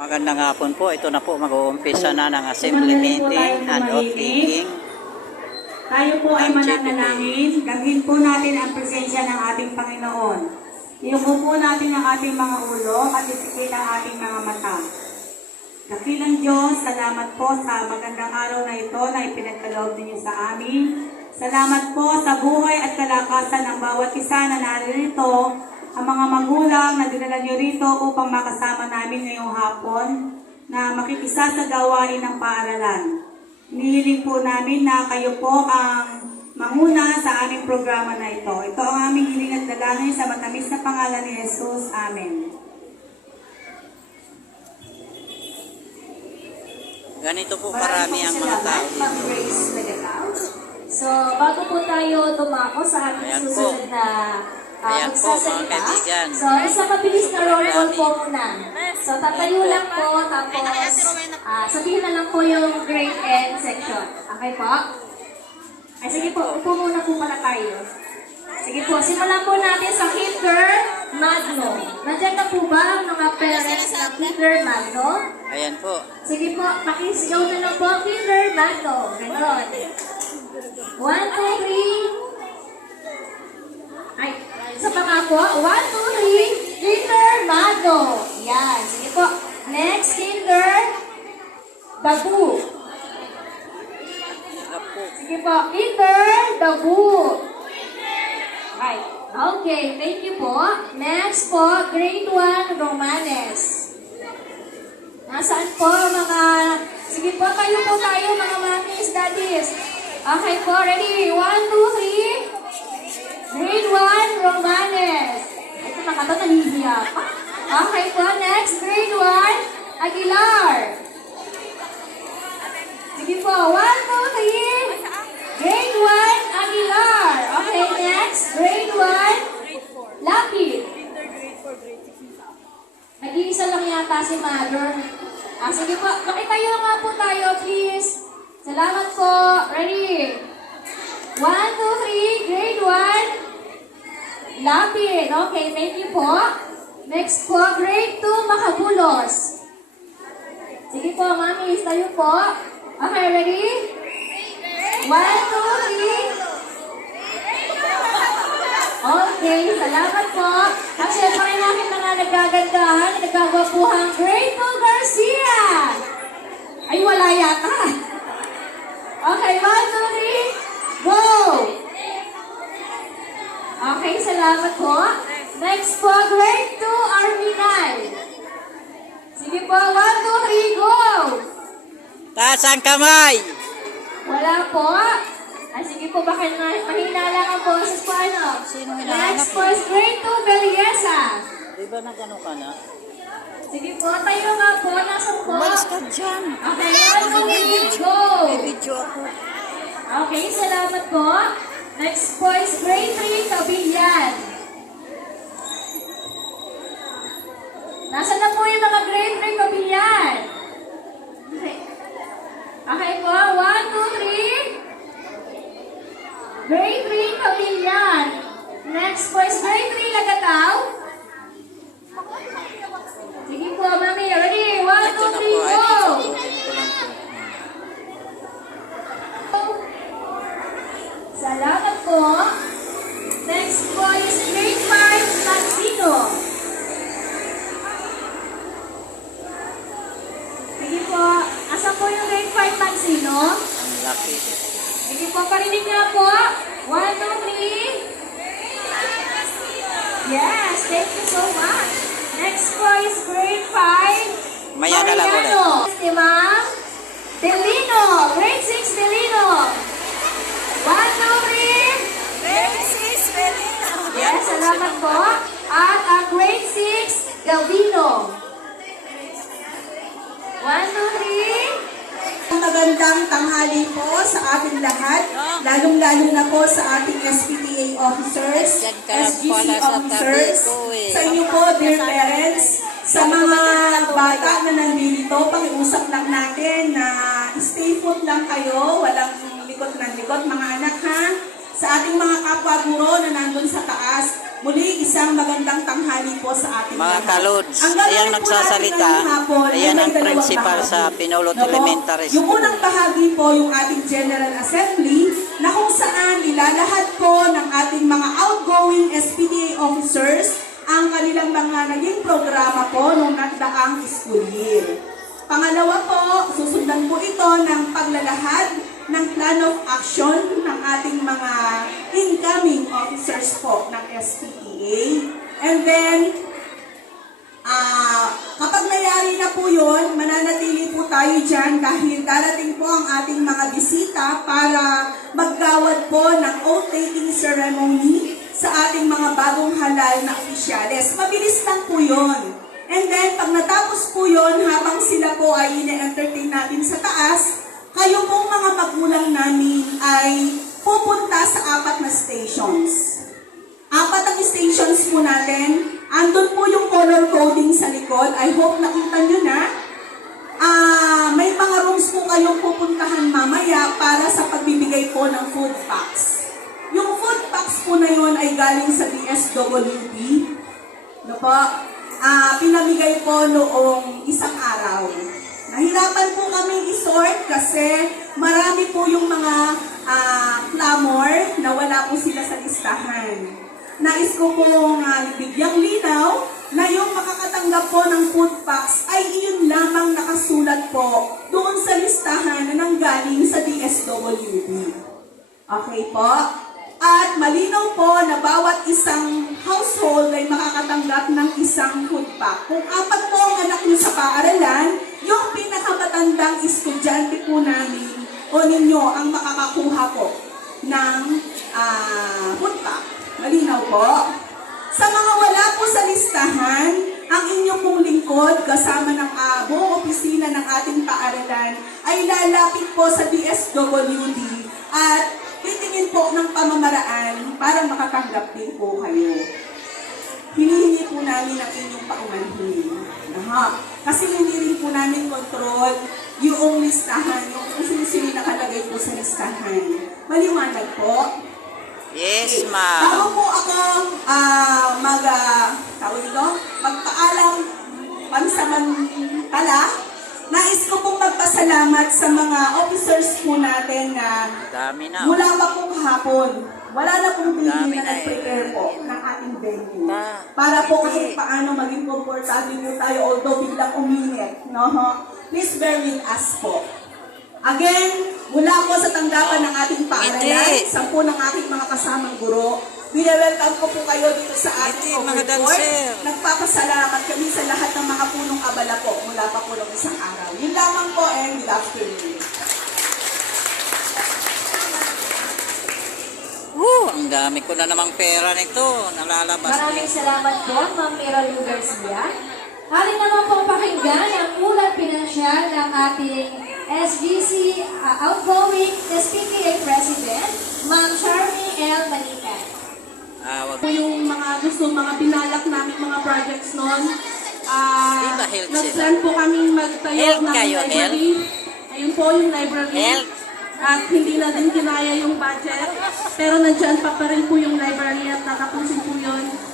Magandang hapon po. Ito na po mag-uumpisa na ng assembly meeting and of thinking. Tayo po ay mananalangin. Gagawin po natin ang presensya ng ating Panginoon. Iyuko po natin ang ating mga ulo at isikit ang ating mga mata. Dakilang Diyos, salamat po sa magandang araw na ito na ipinagkaloob ninyo sa amin. Salamat po sa buhay at kalakasan ng bawat isa na naririto, ang mga magulang na dinala nyo rito upang makasama namin ngayong hapon na makikisa sa gawain ng paaralan. Hinihiling po namin na kayo po ang manguna sa aming programa na ito. Ito ang aming hiling at dalangin sa matamis na pangalan ni Jesus. Amen. Ganito po karami ang mga tao dito. So, bago po tayo tumako sa ating susunod na magsasalita, so isang mabilis na roll call po muna. So, tatayo lang po, tapos sabihin na lang po yung grade N section. Okay po? Ay, sige po, upo muna po pala tayo. Sige po, simulan po natin sa Kinder Magno. Nandiyan na po ba ang mga parents ng Kinder Magno? Ayan po. Sige po, pakisigaw na lang po ang Kinder Magno. Ganon. 1, 2, 3. Ay, isa pa nga po. 1, 2, 3. Kinder Magno. Yan. Sige po. Next, Kinder Dabu. Sige po. Kinder Dabu. Right. Okay, thank you po. Next po, grade 1, Romanes. Nasaan po mga... Sige po, kayo po tayo mga mommies, daddies. Okay po, ready? 1, 2, 3. Grade 1, Romanes. Ito na ka ba, nahihiya pa? Okay po, next, grade 1, Aguilar. Sige po, 1, 2, 3. Grade 1, Aguilar. Okay, next, grade 1, Lapid. Nag-iisa lang yata si Mother. Sige po, makitayo nga po tayo, please. Salamat po. Ready? 1, 2, 3, grade 1, Lapid. Okay, thank you po. Next po, grade 2, Makabulos. Sige po, mami, tayo po. Okay, ready? 1, 2, 3. Okay, salamat po. At syempre namin mga nagagandahan, nagkagwapuhang grade 2 Garcia. Ay, wala yata. Okay, 1, 2, 3. Go! Okay, salamat po. Next po, grade 2 Arminal. Sige po, 1, 2, 3, go! Taas ang kamay! Wala po. Sige po, baka mahina lang ang boses po, ano? Sino hinahanap? Next po is grade 2, Belleza. Di ba nagano ka na? Sige po, tayo nga po. Nasaan po? Umalis ka dyan! Okay, 1, 2, 3, go! May video ako. Okay, salamat po. Next po is grade 3, Kabilyan. Nasaan na po yung mga grade 3, Kabilyan? Okay. Okay po, 1, 2, 3. Grade 3, Kabilyan. Next po is grade 3, Lagataw. Sige po, mami. Ready? 1, 2, 3, go! Salamat po. Next po is grade 5, Tansino. Sige po. Asan po yung grade 5, Tansino? Ang laki. Sige po, parinig nga po. 1, 2, 3. Yes, thank you so much. Next po is grade 5. Maya na lang ulit. Si Ma'am Delino. Grade 6, Delino. 1, 2, 3. Grade 6, Belina. Yes, salamat po. At ang grade 6, Galvino. 1, 2, 3. Magandang tanghali po sa ating lahat, lalong-lalo na po sa ating SPTA officers, SGC officers, sa inyo po, dear parents, sa mga bata na nandito, pakiusap lang natin na stay put lang kayo, walang likot ng likot, mga anak ha, sa ating mga kapwa guro na nandun sa taas, Muli, isang magandang tanghali po sa ating Mga lahat. kalods, Ang gagawin ayan po nagsasalita. natin ngayong hapon ay Ayan may ang dalawang principal bahagi. sa Pinulot No po? Elementary Yung School. unang bahagi po yung ating General Assembly na kung saan ilalahad po ng ating mga outgoing SPTA officers ang kanilang mga naging programa po nung nagdaang school year. Pangalawa po, susundan po ito ng paglalahad ng plan of action ng ating mga incoming officers po ng SPTA. And then, kapag nangyari na po yun, mananatili po tayo dyan dahil darating po ang ating mga bisita para maggawad po ng oath-taking ceremony sa ating mga bagong halal na opisyales. Mabilis lang po yun. And then, pag natapos po yun, habang sila po ay ine-entertain natin sa taas, kayo pong mga magulang namin ay pupunta sa 4 na stations. 4 ang stations po natin. Andun po yung color coding sa likod. I hope nakita nyo na. May mga rooms po kayong pupuntahan mamaya para sa pagbibigay po ng food packs. Yung food packs po na yun ay galing sa DSWD. No po? Pinamigay po noong isang araw. Nahirapan po kami isort kasi marami po yung mga clamor na wala po sila sa listahan. Nais ko pong bigyang linaw na yung makakatanggap po ng food packs ay iyon lamang nakasulat po doon sa listahan na nanggaling sa DSWD. Okay po? At malinaw po na bawat isang household ay makakatanggap ng isang food pack. Kung 4 po ang anak niyo sa paaralan, yung pinakamatandang estudyante po namin o ninyo ang makakakuha po ng food pack. Malinaw po? Sa mga wala po sa listahan, ang inyong pong lingkod kasama ng buong opisina ng ating paaralan ay lalapit po sa DSWD at titingin po ng pamamaraan para makatanggap din po kayo. Hinihingi po namin ang inyong paumanhin. Kasi hindi rin po namin control yung listahan, yung kung sino nakalagay po sa listahan. Maliwanag po. Yes, Bago ma'am. po ako magpaalam pansamantala, nais ko pong magpasalamat sa mga officers po natin na Dami na. mula pa pong hapon, wala na pong Dami pinili na na nag-prepare po ng ating venue. Pa- Para po Hindi. kahit paano maging komportable po tayo although biglang uminit. No? Please bear with us po. Again, mula po sa tanggapan ng ating paaralan, Hindi. 10 ng aking mga kasamang guro, welcome ko po kayo dito sa ating Hindi, mga overcourt. dancer. Nagpapasalamat kami sa lahat ng mga punong abala po mula pa po ng isang araw. Yun lamang po and good afternoon. Ang dami ko na namang pera nito. Nalalabas. Maraming salamat po, Ma'am Mira Lu Garcia. Atin naman pong pakinggan ang ulat pinansyal ng ating SGC outgoing SPTA President, Ma'am Charmy L. Manican. Wag. Yung mga mga binalak namin mga projects noon, Diba health nag-plan po kami magtayo Health ng kayo, library. Ayun po yung library. Health. At hindi na din kinaya yung budget. Pero nandyan pa rin po yung library at tatapusin po yun